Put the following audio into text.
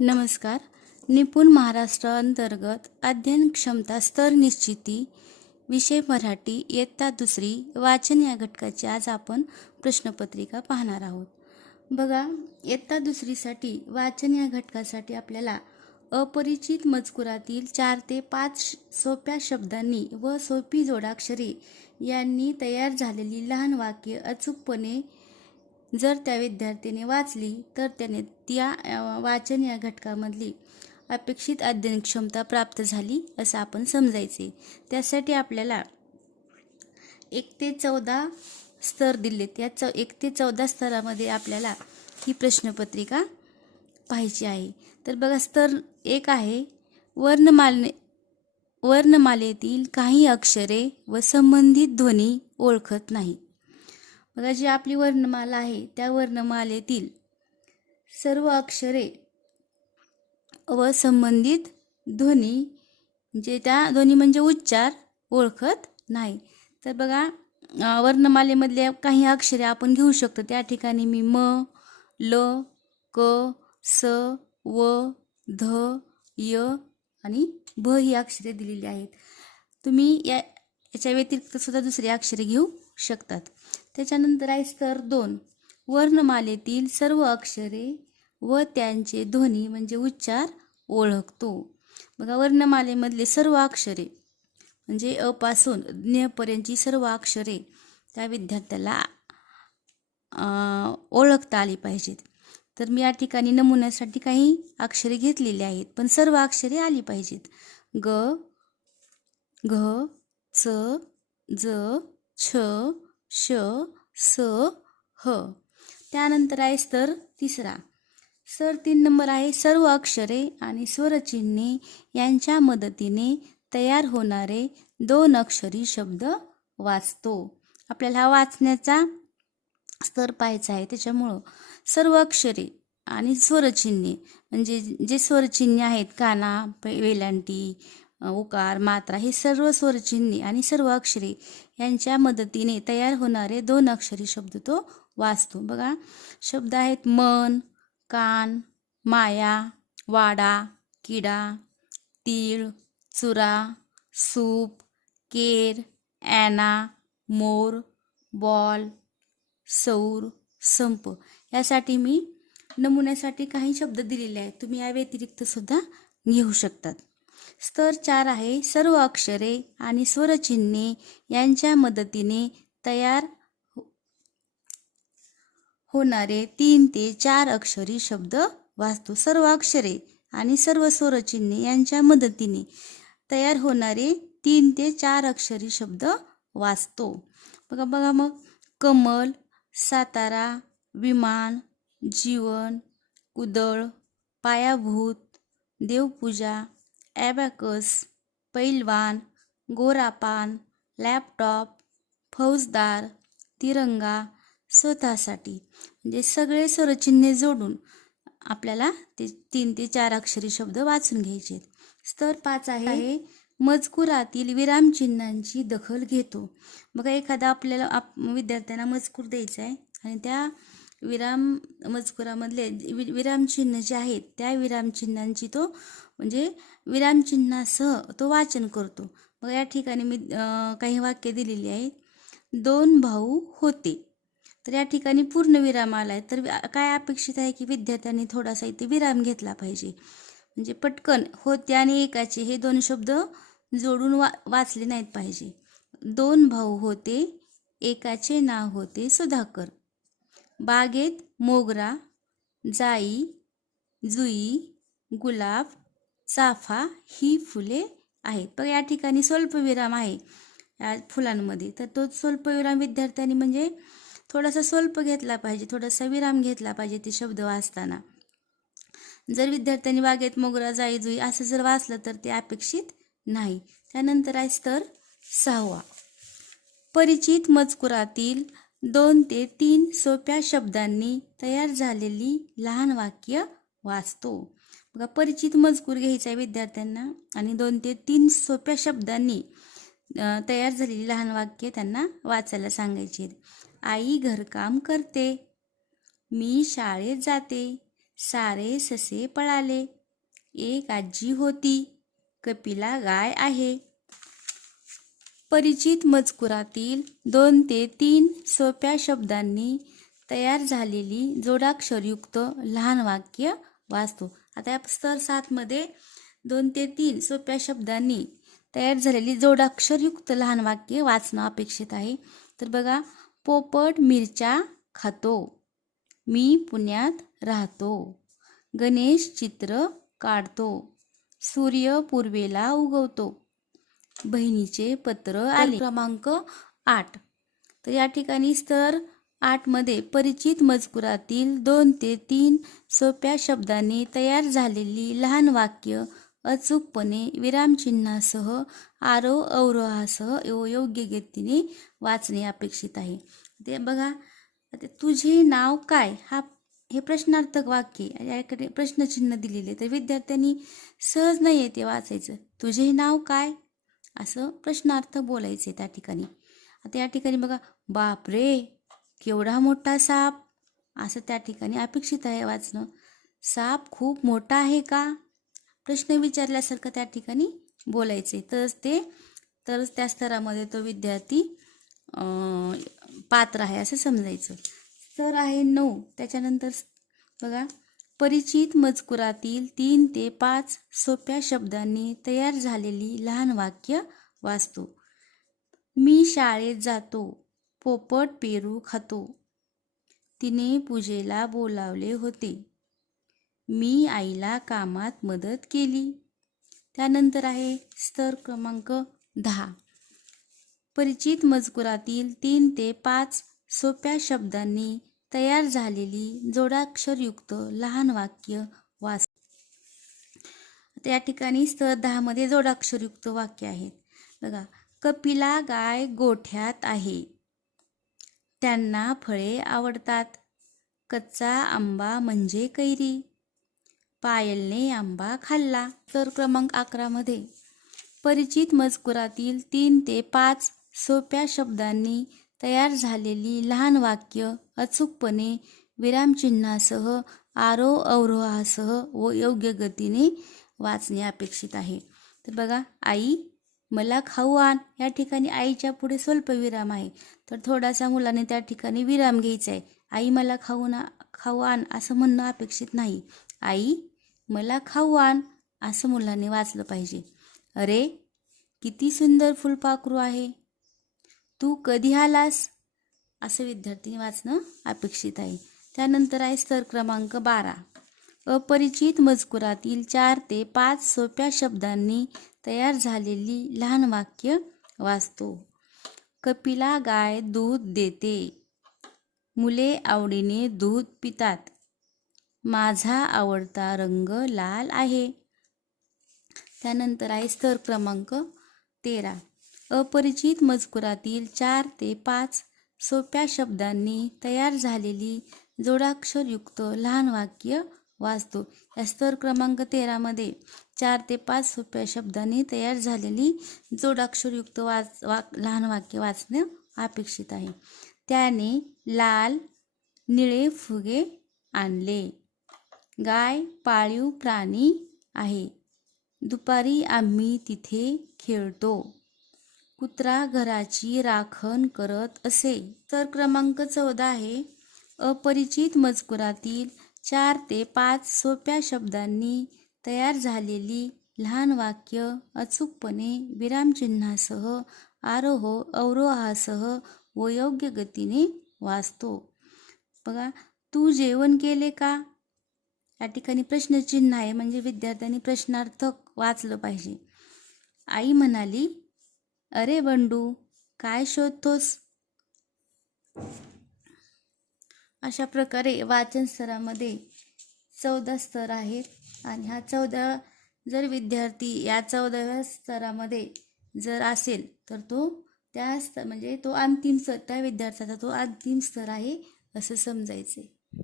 नमस्कार. निपुण महाराष्ट्र अंतर्गत अध्ययन क्षमता स्तर निश्चिती विषय मराठी इयत्ता दुसरी वाचन या घटकाची आज आपण प्रश्नपत्रिका पाहणार आहोत. बघा इयत्ता दुसरीसाठी वाचन या घटकासाठी आपल्याला अपरिचित मजकुरातील चार ते पाच श- सोप्या शब्दांनी व सोपी जोडाक्षरे यांनी तयार झालेली लहान वाक्य अचूकपणे जर त्या विद्यार्थ्याने वाचली तर त्याने त्या वाचन या घटकामधली अपेक्षित अध्ययन क्षमता प्राप्त झाली असं आपण समजायचे. त्यासाठी आपल्याला एक ते चौदा स्तर दिले त्या चौ एक ते चौदा स्तरामध्ये आपल्याला ही प्रश्नपत्रिका पाहायची आहे. तर बघा स्तर एक आहे वर्णमाले वर्णमालेतील काही अक्षरे व संबंधित ध्वनी ओळखत नाही बघा जी आपली वर्णमाला आहे त्या वर्णमालेतील सर्व अक्षरे व संबंधित ध्वनी म्हणजे त्या ध्वनी म्हणजे उच्चार ओळखत नाही. तर बघा वर्णमालेमधल्या काही अक्षरे आपण घेऊ शकतो. त्या ठिकाणी मी म ल क स व ध य आणि भ ही अक्षरे दिलेली आहेत. तुम्ही या याच्या व्यतिरिक्त सुद्धा दुसरी अक्षरे घेऊ शकतात. त्याच्यानंतर आहे स्तर दोन. वर्णमालेतील सर्व अक्षरे व त्यांचे ध्वनी म्हणजे उच्चार ओळखतो. बघा वर्णमालेमधले सर्व अक्षरे म्हणजे अपासून ज्ञपर्यंतची सर्व अक्षरे त्या विद्यार्थ्याला ओळखता आली पाहिजेत. तर मी या ठिकाणी नमुन्यासाठी काही अक्षरे घेतलेली आहेत पण सर्व अक्षरे आली पाहिजेत. ग घ च ज छ श स ह. त्यानंतर आहे स्तर तिसरा. स्तर तीन नंबर आहे. सर्व अक्षरे आणि स्वरचिन्हे यांच्या मदतीने तयार होणारे दोन अक्षरी शब्द वाचतो. आपल्याला हा वाचण्याचा स्तर पाहायचा आहे. त्याच्यामुळं सर्व अक्षरे आणि स्वरचिन्हे म्हणजे जे स्वरचिन्हे आहेत काना वेलांटी उकार मात्रा हे सर्व स्वरचिन्हे आणि सर्व अक्षरे यांच्या मदतीने तयार होणारे दोन अक्षरी शब्द तो वाचतो. बघा शब्द आहेत मन कान माया वाडा किडा तीळ चुरा सूप केर ॲना मोर बॉल सौर संप. यासाठी मी नमुन्यासाठी काही शब्द दिलेले आहेत. तुम्ही या व्यतिरिक्त सुद्धा घेऊ शकतात. स्तर चार आहे. सर्व अक्षरे आणि स्वरचिन्हे यांच्या मदतीने तयार हो-, होणारे तीन ते चार अक्षरी शब्द वाचतो. सर्व अक्षरे आणि सर्व स्वरचिन्हे यांच्या मदतीने तयार होणारे तीन ते चार अक्षरी शब्द वाचतो. बघा बघा मग. कमल सातारा विमान जीवन कुदळ पायाभूत देवपूजा ॲबॅकस पैलवान गोरापान लॅपटॉप फौजदार तिरंगा स्वतःसाठी. म्हणजे सगळे स्वरचिन्हे जोडून आपल्याला ते तीन ते चार अक्षरी शब्द वाचून घ्यायचे आहेत. स्तर पाच आहे. मजकुरातील विरामचिन्हांची दखल घेतो. बघा एखादा आपल्याला आप विद्यार्थ्यांना मजकूर द्यायचा आहे आणि त्या विराम मजकुरामधले वि विरामचिन्ह जे आहेत त्या विरामचिन्हांची तो म्हणजे विरामचिन्हासह तो वाचन करतो. मग या ठिकाणी मी काही वाक्य दिलेली आहेत. दोन भाऊ होते. तर या ठिकाणी पूर्ण विराम आला आहे तर काय अपेक्षित आहे की विद्यार्थ्यांनी थोडासा इथे विराम घेतला पाहिजे? म्हणजे पटकन होते आणि एकाचे हे दोन शब्द जोडून वा वाचले नाहीत पाहिजे. दोन भाऊ होते एकाचे नाव होते सुधाकर. बागेत मोगरा जाई जुई गुलाब चाफा ही फुले आहेत. पण या ठिकाणी स्वल्पविराम आहे या फुलांमध्ये. तर तो स्वल्पविराम विद्यार्थ्यांनी म्हणजे थोडासा स्वल्प घेतला पाहिजे थोडासा विराम घेतला पाहिजे ते शब्द वाचताना. जर विद्यार्थ्यांनी बागेत मोगरा जाई जुई असं जर वाचलं तर ते अपेक्षित नाही. त्यानंतर आहे स्तर सहावा. परिचित मजकुरातील दोन ते तीन सोप्या शब्दांनी तयार झालेली लहान वाक्य वाचतो. बघा परिचित मजकूर घ्यायचा आहे विद्यार्थ्यांना आणि दोन ते तीन सोप्या शब्दांनी तयार झालेली लहान वाक्य त्यांना वाचायला सांगायची आई घरकाम करते मी शाळेत जाते सारे ससे पळाले एक आजी होती कपिला गाय आहे परिचित मजकुरातील दोन ते तीन सोप्या शब्दांनी तयार झालेली जोडाक्षरयुक्त लहान वाक्य वाचतो. आता या स्तर सातमध्ये दोन ते तीन सोप्या शब्दांनी तयार झालेली जोडाक्षरयुक्त लहान वाक्य वाचणं अपेक्षित आहे. तर बघा पोपट मिरच्या खातो मी पुण्यात राहतो गणेश चित्र काढतो सूर्य पूर्वेला उगवतो बहिणीचे पत्र आले. क्रमांक आठ. तर या ठिकाणी स्तर आठमध्ये परिचित मजकुरातील दोन ते तीन सोप्या शब्दांनी तयार झालेली लहान वाक्य अचूकपणे विरामचिन्हासह आरोह अवरोहासह योग्य गतीने वाचणे अपेक्षित आहे. ते बघा आता तुझे नाव काय? हा हे प्रश्नार्थक वाक्य. याकडे प्रश्नचिन्ह दिलेले तर विद्यार्थ्यांनी सहज नाही आहे ते वाचायचं. तुझे नाव काय? असं प्रश्नार्थ बोलायचे त्या ठिकाणी. आता या ठिकाणी बघा बापरे केवढा मोठा साप. असं त्या ठिकाणी अपेक्षित आहे वाचणं. साप खूप मोठा आहे का? प्रश्न विचारल्यासारखं त्या ठिकाणी बोलायचे. तरच ते तरच त्या स्तरामध्ये तो विद्यार्थी पात्र आहे असं समजायचं. स्तर आहे नऊ. त्याच्यानंतर बघा परिचित मजकुरातील तीन ते पाच सोप्या शब्दांनी तयार झालेली लहान वाक्य वाचतो. मी शाळेत जातो पोपट पेरू खातो. तिने पूजेला बोलावले होते. मी आईला कामात मदत केली. त्यानंतर आहे स्तर क्रमांक दहा. परिचित मजकुरातील तीन ते पाच सोप्या शब्दांनी तयार झालेली जोडाक्षरयुक्त लहान वाक्य वाच त्या ठिकाणी स्तर दहामध्ये जोडाक्षरयुक्त वाक्य आहेत. बघा कपिला गाय गोठ्यात आहे. त्यांना फळे आवडतात. कच्चा आंबा म्हणजे कैरी. पायलने आंबा खाल्ला. तर क्रमांक अकरामध्ये परिचित मजकुरातील तीन ते पाच सोप्या शब्दांनी तयार झालेली लहान वाक्य अचूकपणे विरामचिन्हासह आरोह अवरोहासह व योग्य गतीने वाचणे अपेक्षित आहे. तर बघा आई मला खाऊ आण. या ठिकाणी आईच्या पुढे स्वल्पविराम आहे. तर थोडासा मुलाने त्या ठिकाणी विराम घ्यायचा आहे. आई मला खाऊ ना खाऊ आण असं म्हणणं अपेक्षित नाही. आई मला खाऊ आण असं मुलाने वाचलं पाहिजे. अरे किती सुंदर फुलपाखरू आहे. तू कधी आलास? असं विद्यार्थी वाचणं अपेक्षित आहे. त्यानंतर आहे स्तर क्रमांक बारा. अपरिचित मजकुरातील चार ते पाच सोप्या शब्दांनी तयार झालेली लहान वाक्य वाचतो. कपिला गाय दूध देते. मुले आवडीने दूध पितात. माझा आवडता रंग लाल आहे. त्यानंतर आहे स्तर क्रमांक तेरा. अपरिचित मजकुरातील चार ते पाच सोप्या शब्दांनी तयार झालेली जोडाक्षरयुक्त लहान वाक्य वाचतो. या स्तर क्रमांक तेरामध्ये चार ते पाच सोप्या शब्दांनी तयार झालेली जोडाक्षरयुक्त वाच वाक लहान वाक्य वाचणं अपेक्षित आहे. त्याने लाल निळे फुगे आणले. गाय पाळीव प्राणी आहे. दुपारी आम्ही तिथे खेळतो. कुत्रा घराची राखण करत असे. तर क्रमांक चौदा आहे. अपरिचित मजकुरातील चार ते पाच सोप्या शब्दांनी तयार झालेली लहान वाक्य अचूकपणे विरामचिन्हासह आरोह अवरोहासह व योग्य गतीने वाचतो. बघा तू जेवण केले का? या ठिकाणी प्रश्नचिन्ह आहे म्हणजे विद्यार्थ्यांनी प्रश्नार्थक वाचलं पाहिजे. आई म्हणाली अरे बंडू काय शोधतोस? अशा प्रकारे वाचन स्तरामध्ये चौदा स्तर आहेत आणि हा चौदा जर विद्यार्थी या चौदाव्या स्तरामध्ये जर असेल तर तो त्या स्त म्हणजे तो अंतिम स्तर त्या विद्यार्थ्याचा तो अंतिम स्तर आहे असं समजायचे